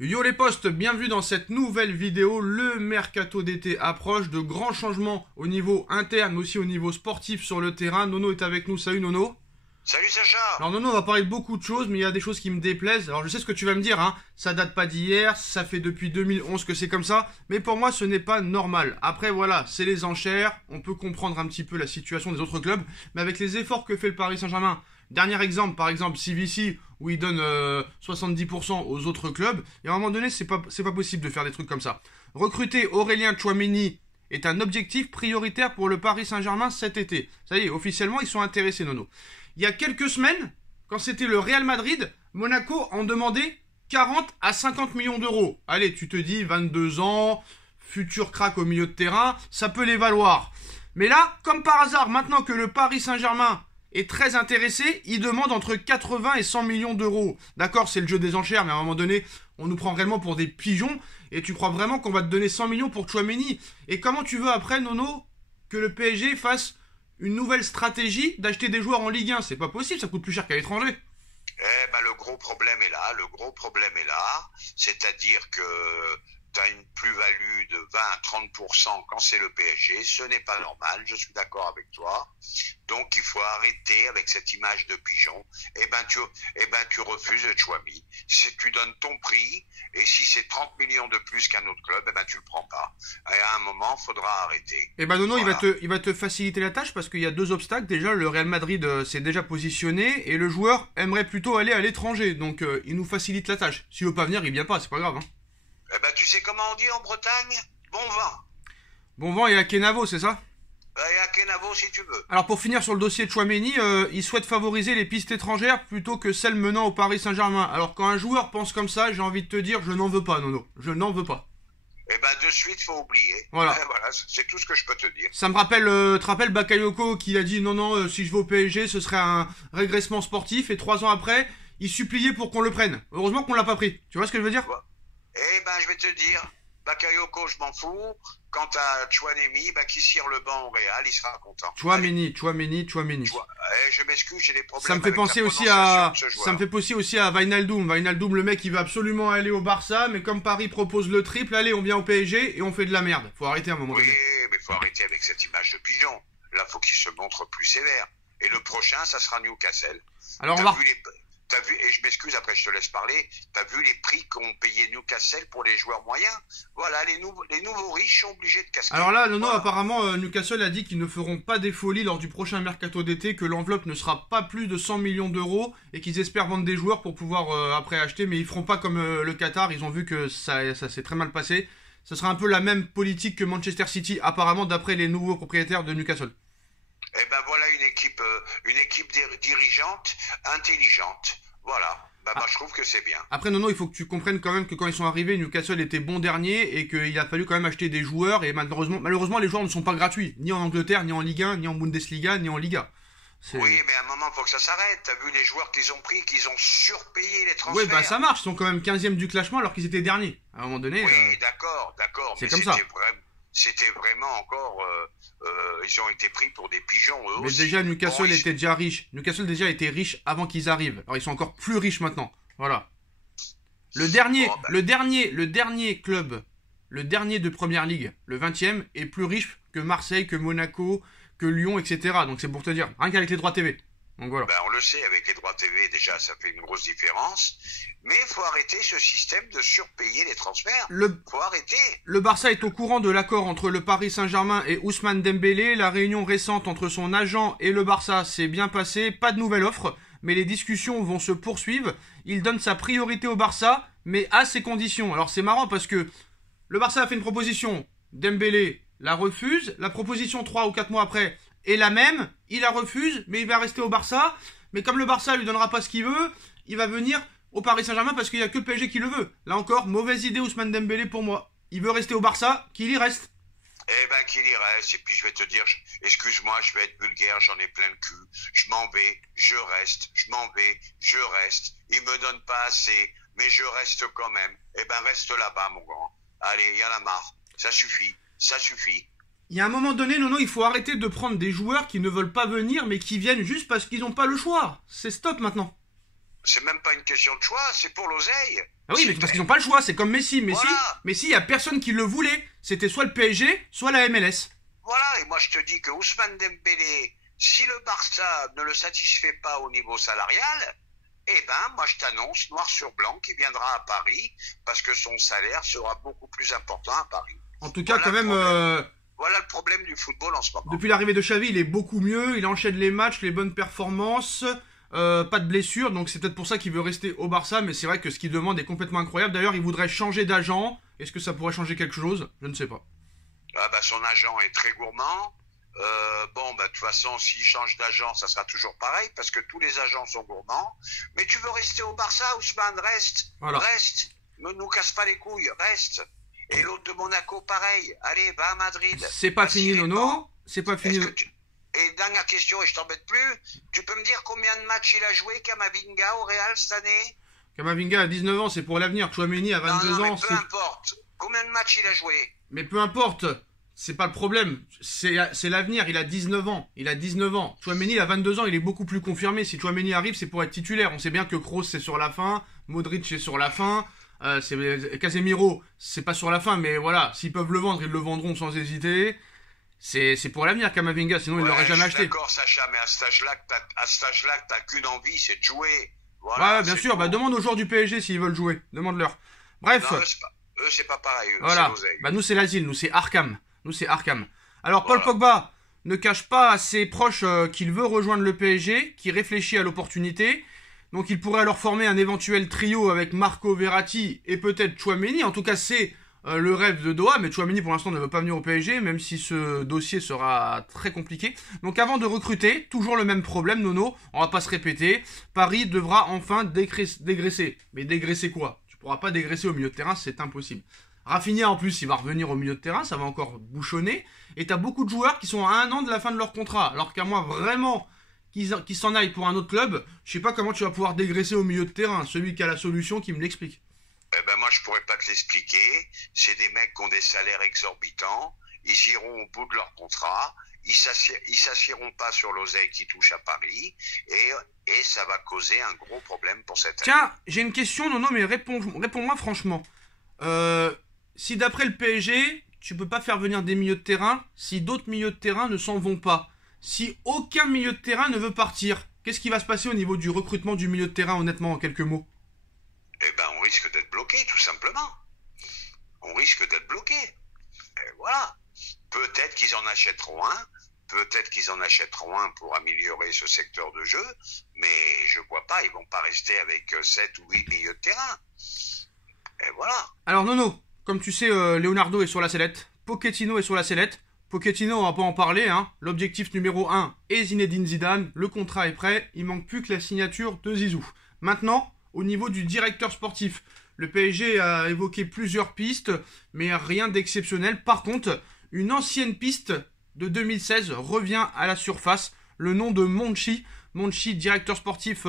Yo les postes, bienvenue dans cette nouvelle vidéo. Le mercato d'été approche, de grands changements au niveau interne, mais aussi au niveau sportif sur le terrain. Nono est avec nous, salut Nono. Salut Sacha. Alors Nono, on va parler de beaucoup de choses, mais il y a des choses qui me déplaisent. Alors je sais ce que tu vas me dire, hein. Ça date pas d'hier, ça fait depuis 2011 que c'est comme ça, mais pour moi ce n'est pas normal. Après voilà, c'est les enchères, on peut comprendre un petit peu la situation des autres clubs, mais avec les efforts que fait le Paris Saint-Germain, dernier exemple, par exemple CVC, où il donne 70% aux autres clubs, et à un moment donné c'est pas possible de faire des trucs comme ça. Recruter Aurélien Tchouaméni est un objectif prioritaire pour le Paris Saint-Germain cet été. Ça y est, officiellement ils sont intéressés, Nono. Il y a quelques semaines, quand c'était le Real Madrid, Monaco en demandait 40 à 50 millions d'euros. Allez, tu te dis, 22 ans, futur crack au milieu de terrain, ça peut les valoir. Mais là, comme par hasard, maintenant que le Paris Saint-Germain est très intéressé, il demande entre 80 et 100 millions d'euros. D'accord, c'est le jeu des enchères, mais à un moment donné, on nous prend réellement pour des pigeons, et tu crois vraiment qu'on va te donner 100 millions pour Tchouaméni? Et comment tu veux après, Nono, que le PSG fasse une nouvelle stratégie d'acheter des joueurs en Ligue 1? C'est pas possible, ça coûte plus cher qu'à l'étranger. Eh ben le gros problème est là, c'est-à-dire que tu as une plus-value de 20 à 30% quand c'est le PSG, ce n'est pas normal, je suis d'accord avec toi. Donc il faut arrêter avec cette image de pigeon. Tu refuses le Tchouaméni. Si tu donnes ton prix, et si c'est 30 millions de plus qu'un autre club, tu le prends pas. Et à un moment, il faudra arrêter. Nono, voilà. il va te faciliter la tâche parce qu'il y a deux obstacles. Déjà, le Real Madrid s'est déjà positionné et le joueur aimerait plutôt aller à l'étranger. Donc il nous facilite la tâche. S'il veut pas venir, il vient pas, c'est pas grave. Hein. Tu sais comment on dit en Bretagne? Bon vent. Bon vent et à Kenavo, c'est ça? Et à Kenavo si tu veux. Alors pour finir sur le dossier de Tchouaméni, il souhaite favoriser les pistes étrangères plutôt que celles menant au Paris Saint-Germain. Alors quand un joueur pense comme ça, j'ai envie de te dire, je n'en veux pas, Nono. Je n'en veux pas. De suite, faut oublier. Voilà. Voilà, c'est tout ce que je peux te dire. Ça me rappelle, te rappelles Bakayoko qui a dit non, si je vais au PSG, ce serait un régressement sportif. Et 3 ans après, il suppliait pour qu'on le prenne. Heureusement qu'on l'a pas pris. Tu vois ce que je veux dire? Je vais te dire, Bakayoko, je m'en fous. Quant à Tchouaméni, qui cire le banc au Real, il sera content. Tchouaméni. Je m'excuse, j'ai des problèmes. Ça me fait penser aussi à Wijnaldum. Wijnaldum, le mec, il veut absolument aller au Barça, mais comme Paris propose le triple, allez, on vient au PSG et on fait de la merde. Faut arrêter à un moment donné. Oui, mais faut arrêter avec cette image de pigeon. Là, faut qu'il se montre plus sévère. Et le prochain, ça sera Newcastle. Alors T'as vu, et je m'excuse, après je te laisse parler, t'as vu les prix qu'ont payé Newcastle pour les joueurs moyens? Voilà, les nouveaux riches sont obligés de casquer. Alors là, non, apparemment, Newcastle a dit qu'ils ne feront pas des folies lors du prochain mercato d'été, que l'enveloppe ne sera pas plus de 100 millions d'euros et qu'ils espèrent vendre des joueurs pour pouvoir après acheter, mais ils feront pas comme le Qatar, ils ont vu que ça s'est très mal passé. Ce sera un peu la même politique que Manchester City, apparemment, d'après les nouveaux propriétaires de Newcastle. Voilà une équipe dirigeante, intelligente. Voilà. Moi, je trouve que c'est bien. Après, Nono, il faut que tu comprennes quand même que quand ils sont arrivés, Newcastle était bon dernier et qu'il a fallu quand même acheter des joueurs. Et malheureusement, les joueurs ne sont pas gratuits. Ni en Angleterre, ni en Ligue 1, ni en Bundesliga, ni en Liga. Oui, mais à un moment, il faut que ça s'arrête. T'as vu les joueurs qu'ils ont pris, qu'ils ont surpayé les transferts. Oui, ça marche. Ils sont quand même 15e du classement alors qu'ils étaient derniers. À un moment donné. Oui, d'accord. C'est comme ça. C'était vraiment encore... ils ont été pris pour des pigeons, eux mais aussi. Mais déjà, Newcastle était déjà riche. Newcastle déjà était riche avant qu'ils arrivent. Alors, ils sont encore plus riches maintenant. Voilà. Le dernier club, le dernier de Première Ligue, le 20e, est plus riche que Marseille, que Monaco, que Lyon, etc. Donc, c'est pour te dire. Rien qu'avec les droits TV. Donc voilà. On le sait, avec les droits TV, déjà, ça fait une grosse différence. Mais il faut arrêter ce système de surpayer les transferts. Faut arrêter. Le Barça est au courant de l'accord entre le Paris Saint-Germain et Ousmane Dembélé. La réunion récente entre son agent et le Barça s'est bien passée. Pas de nouvelle offre, mais les discussions vont se poursuivre. Il donne sa priorité au Barça, mais à ses conditions. Alors c'est marrant parce que le Barça a fait une proposition. Dembélé la refuse. La proposition 3 ou 4 mois après est la même, il la refuse, mais il va rester au Barça. Mais comme le Barça lui donnera pas ce qu'il veut, il va venir au Paris Saint-Germain parce qu'il y a que le PSG qui le veut. Là encore, mauvaise idée Ousmane Dembélé pour moi. Il veut rester au Barça, qu'il y reste. Qu'il y reste, et puis je vais te dire, excuse-moi, je vais être vulgaire, j'en ai plein le cul. Je m'en vais, je reste, je m'en vais, je reste. Il me donne pas assez, mais je reste quand même. Reste là-bas, mon grand. Allez, il y en a marre. Ça suffit. Il y a un moment donné, Nono, il faut arrêter de prendre des joueurs qui ne veulent pas venir, mais qui viennent juste parce qu'ils n'ont pas le choix. C'est stop maintenant. C'est même pas une question de choix, c'est pour l'oseille. Ah oui, mais parce qu'ils n'ont pas le choix, c'est comme Messi. Voilà. Messi, il y a personne qui le voulait. C'était soit le PSG, soit la MLS. Voilà, et moi je te dis que Ousmane Dembélé, si le Barça ne le satisfait pas au niveau salarial, eh ben moi je t'annonce noir sur blanc qu'il viendra à Paris parce que son salaire sera beaucoup plus important à Paris. En tout cas, Voilà quand même, Voilà le problème du football en ce moment. depuis l'arrivée de Xavi, il est beaucoup mieux. Il enchaîne les matchs, les bonnes performances, pas de blessures. Donc c'est peut-être pour ça qu'il veut rester au Barça. Mais c'est vrai que ce qu'il demande est complètement incroyable. D'ailleurs, il voudrait changer d'agent. Est-ce que ça pourrait changer quelque chose? Je ne sais pas. Ah bah, son agent est très gourmand. Bon, bah, de toute façon, s'il change d'agent, ça sera toujours pareil, parce que tous les agents sont gourmands. Mais tu veux rester au Barça, Ousmane, reste. Voilà. Reste. Ne nous casse pas les couilles, reste. Et l'autre de Monaco, pareil. Allez, va à Madrid. C'est pas Vas-y, fini, les Nono. gants. C'est pas fini. Et dernière question, et je t'embête plus, tu peux me dire combien de matchs il a joué, Camavinga, au Real cette année? Kamavinga a 19 ans, c'est pour l'avenir. Chouameni a 22 non, ans. mais peu importe. Combien de matchs il a joué? Mais peu importe. C'est pas le problème. C'est l'avenir. Il a 19 ans. Il a 19 ans. Chouameni, il a 22 ans. Il est beaucoup plus confirmé. Si Chouameni arrive, c'est pour être titulaire. On sait bien que Kroos, c'est sur la fin. Modric, c'est sur la fin. Casemiro, c'est pas sur la fin. Mais voilà, s'ils peuvent le vendre, ils le vendront sans hésiter. C'est pour l'avenir, Kamavinga. Sinon, ils l'auraient jamais acheté. D'accord, Sacha, mais à cet âge-là, t'as qu'une envie, c'est de jouer. Voilà, Ouais, bien sûr. Bah, demande aux joueurs du PSG s'ils veulent jouer. Demande-leur. Bref. Non, eux, c'est pas pareil. Eux, Voilà. Bah, nous, c'est l'asile. Nous, c'est Arkham. Alors, Paul Pogba ne cache pas à ses proches qu'il veut rejoindre le PSG, qu'il réfléchit à l'opportunité. Donc, il pourrait alors former un éventuel trio avec Marco Verratti et peut-être Chouameni. En tout cas, c'est le rêve de Doha. Mais Chouameni, pour l'instant, ne veut pas venir au PSG, même si ce dossier sera très compliqué. Donc, avant de recruter, toujours le même problème, Nono. On va pas se répéter. Paris devra enfin dégraisser. Mais dégraisser quoi? Tu pourras pas dégraisser au milieu de terrain, c'est impossible. Rafinha, en plus, il va revenir au milieu de terrain, ça va encore bouchonner. Et t'as beaucoup de joueurs qui sont à 1 an de la fin de leur contrat. Alors qu'à moins vraiment qu'ils s'en aillent pour un autre club, je sais pas comment tu vas pouvoir dégraisser au milieu de terrain. Celui qui a la solution, qui me l'explique. Eh ben, moi, je pourrais pas te l'expliquer. C'est des mecs qui ont des salaires exorbitants. Ils iront au bout de leur contrat. Ils s'assieront pas sur l'oseille qui touche à Paris. Et ça va causer un gros problème pour cette année. Tiens, j'ai une question, Nono, mais réponds-moi franchement. Si d'après le PSG, tu peux pas faire venir des milieux de terrain, si d'autres milieux de terrain ne s'en vont pas, si aucun milieu de terrain ne veut partir, qu'est-ce qui va se passer au niveau du recrutement du milieu de terrain, honnêtement, en quelques mots? Eh ben, on risque d'être bloqué, tout simplement. On risque d'être bloqué. Et voilà. Peut-être qu'ils en achèteront un. Peut-être qu'ils en achèteront un pour améliorer ce secteur de jeu. Mais je vois pas, ils vont pas rester avec 7 ou 8 milieux de terrain. Et voilà. Alors, Nono, comme tu sais, Leonardo est sur la sellette, Pochettino est sur la sellette. Pochettino, on va pas en parler, hein. L'objectif numéro 1 est Zinedine Zidane. Le contrat est prêt. Il manque plus que la signature de Zizou. Maintenant, au niveau du directeur sportif, le PSG a évoqué plusieurs pistes, mais rien d'exceptionnel. Par contre, une ancienne piste de 2016 revient à la surface. Le nom de Monchi, directeur sportif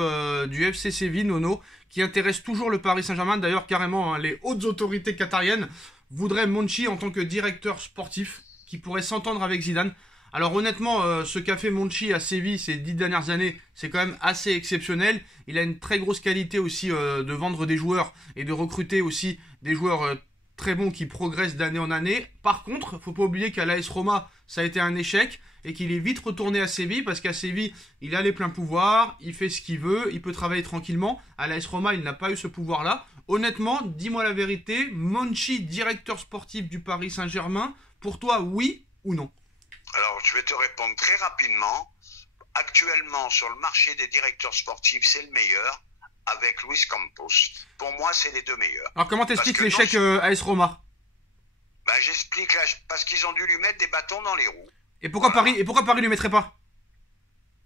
du FC Séville, Nono, qui intéresse toujours le Paris Saint-Germain. D'ailleurs, carrément, hein, les hautes autorités qatariennes voudraient Monchi en tant que directeur sportif, qui pourrait s'entendre avec Zidane. Alors honnêtement, ce qu'a fait Monchi à Séville ces 10 dernières années, c'est quand même assez exceptionnel. Il a une très grosse qualité aussi de vendre des joueurs et de recruter aussi des joueurs très bons qui progressent d'année en année. Par contre, faut pas oublier qu'à l'AS Roma, ça a été un échec et qu'il est vite retourné à Séville parce qu'à Séville, il a les pleins pouvoirs, il fait ce qu'il veut, il peut travailler tranquillement. À l'AS Roma, il n'a pas eu ce pouvoir-là. Honnêtement, dis-moi la vérité, Monchi, directeur sportif du Paris Saint-Germain, pour toi, oui ou non? Alors, je vais te répondre très rapidement. Actuellement, sur le marché des directeurs sportifs, c'est le meilleur, avec Luis Campos. Pour moi, c'est les deux meilleurs. Alors, comment t'expliques l'échec AS Roma? Ben, j'explique là, parce qu'ils ont dû lui mettre des bâtons dans les roues. Et pourquoi Paris lui mettrait pas?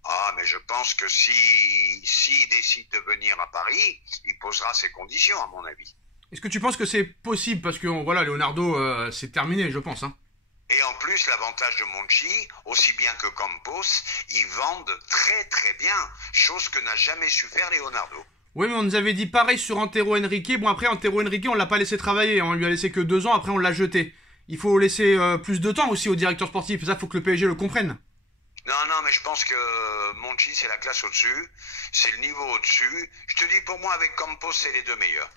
Ah, mais je pense que s'il décide de venir à Paris, il posera ses conditions, à mon avis. Est-ce que tu penses que c'est possible? Parce que, voilà, Leonardo, c'est terminé, je pense, hein. Et en plus, l'avantage de Monchi, aussi bien que Campos, ils vendent très très bien, chose que n'a jamais su faire Leonardo. Oui, mais on nous avait dit pareil sur Antero Henrique. Bon, après, Antero Henrique, on l'a pas laissé travailler, on lui a laissé que 2 ans, après on l'a jeté. Il faut laisser plus de temps aussi au directeur sportif, ça, faut que le PSG le comprenne. Non, non, mais je pense que Monchi, c'est la classe au-dessus. C'est le niveau au-dessus. Je te dis, pour moi, avec Campos, c'est les deux meilleurs.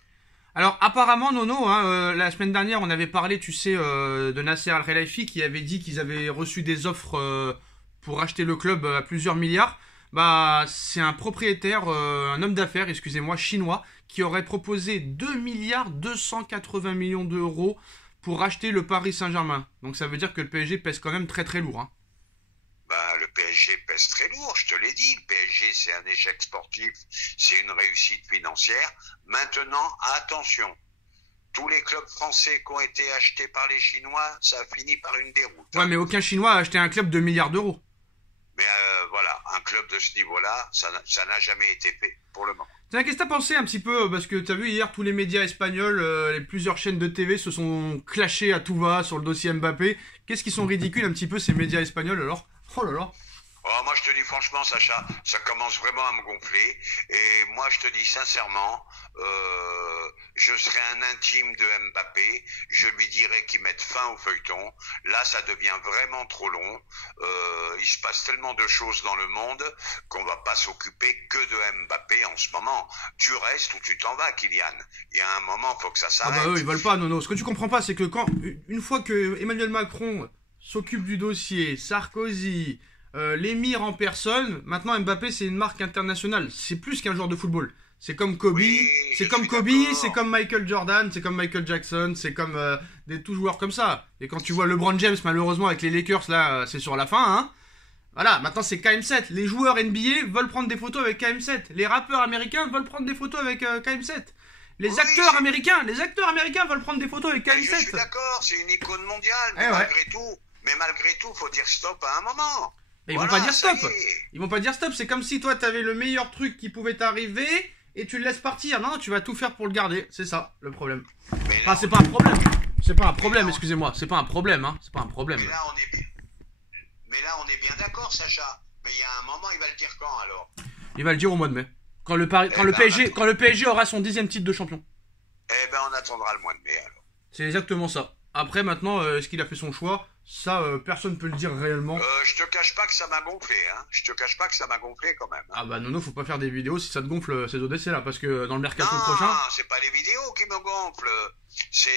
Alors apparemment Nono, hein, la semaine dernière on avait parlé, tu sais, de Nasser Al-Khelaifi qui avait dit qu'ils avaient reçu des offres pour acheter le club à plusieurs milliards. Bah c'est un propriétaire, un homme d'affaires, excusez-moi, chinois, qui aurait proposé 2 milliards 280 millions d'euros pour acheter le Paris Saint-Germain. Donc ça veut dire que le PSG pèse quand même très très lourd. Hein. Bah, le PSG pèse très lourd, je te l'ai dit. Le PSG, c'est un échec sportif, c'est une réussite financière. Maintenant, attention, tous les clubs français qui ont été achetés par les Chinois, ça a fini par une déroute. Ouais, mais aucun Chinois a acheté un club de milliards d'euros. Mais voilà, un club de ce niveau-là, ça n'a jamais été fait pour le moment. Tiens, qu'est-ce que t'as pensé un petit peu, parce que t'as vu hier tous les médias espagnols, les plusieurs chaînes de TV se sont clashés à tout va sur le dossier Mbappé. Qu'est-ce qu'ils sont ridicules un petit peu ces médias espagnols alors? Oh là là. Oh, moi, je te dis franchement, Sacha, ça commence vraiment à me gonfler. Et moi, je te dis sincèrement, je serais un intime de Mbappé. Je lui dirais qu'il mette fin au feuilleton. Là, ça devient vraiment trop long. Il se passe tellement de choses dans le monde qu'on va pas s'occuper que de Mbappé en ce moment. Tu restes ou tu t'en vas, Kylian. Il y a un moment, faut que ça Ah s'arrête. bah eux, ils veulent pas, Nono. Ce que tu comprends pas, c'est que quand une fois que Emmanuel Macron s'occupe du dossier, Sarkozy, l'émir en personne, maintenant Mbappé c'est une marque internationale. C'est plus qu'un joueur de football. C'est comme Kobe, Oui, c'est je comme suis Kobe, d'accord. c'est comme Michael Jordan, c'est comme Michael Jackson, c'est comme des tout joueurs comme ça. Et quand tu vois LeBron James malheureusement avec les Lakers là, c'est sur la fin, hein. Voilà, maintenant c'est KM7. Les joueurs NBA veulent prendre des photos avec KM7. Les rappeurs américains veulent prendre des photos avec KM7. Les Oui, acteurs c'est- américains veulent prendre des photos avec Je suis KM7. d'accord, c'est une icône mondiale, mais Eh ouais. malgré tout, faut dire stop à un moment. Mais ils vont Voilà, pas dire ça stop. y est. Ils vont pas dire stop. C'est comme si toi t'avais le meilleur truc qui pouvait t'arriver et tu le laisses partir. Non, tu vas tout faire pour le garder. C'est ça le problème. Mais Enfin, là, c'est pas un problème. C'est pas un problème, non. excusez-moi. C'est pas un problème, hein. C'est pas un problème. mais là, on est bien. Mais là, on est bien d'accord, Sacha. Mais il y a un moment, il va le dire quand alors? Il va le dire au mois de mai. Quand le PSG aura son 10e titre de champion. Eh ben, on attendra le mois de mai alors. C'est exactement ça. Après, maintenant, est-ce qu'il a fait son choix? Ça, personne peut le dire réellement. Je te cache pas que ça m'a gonflé, hein. Je te cache pas que ça m'a gonflé quand même. Hein. Ah bah Nono, faut pas faire des vidéos si ça te gonfle ces ODC là, parce que dans le mercato Non, prochain. c'est pas les vidéos qui me gonflent. C'est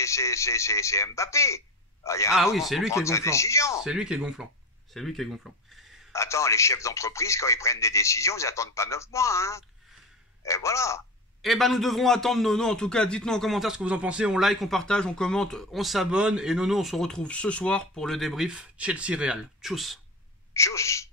Mbappé. Il y a un Ah moment, oui, c'est faut lui qui est prendre sa gonflant. décision. C'est lui qui est gonflant. C'est lui qui est gonflant. Attends, les chefs d'entreprise, quand ils prennent des décisions, ils attendent pas 9 mois, hein. Et voilà. Eh ben nous devrons attendre Nono, en tout cas dites-nous en commentaire ce que vous en pensez, on like, on partage, on commente, on s'abonne, et Nono on se retrouve ce soir pour le débrief Chelsea Real. Tchuss. Tchuss.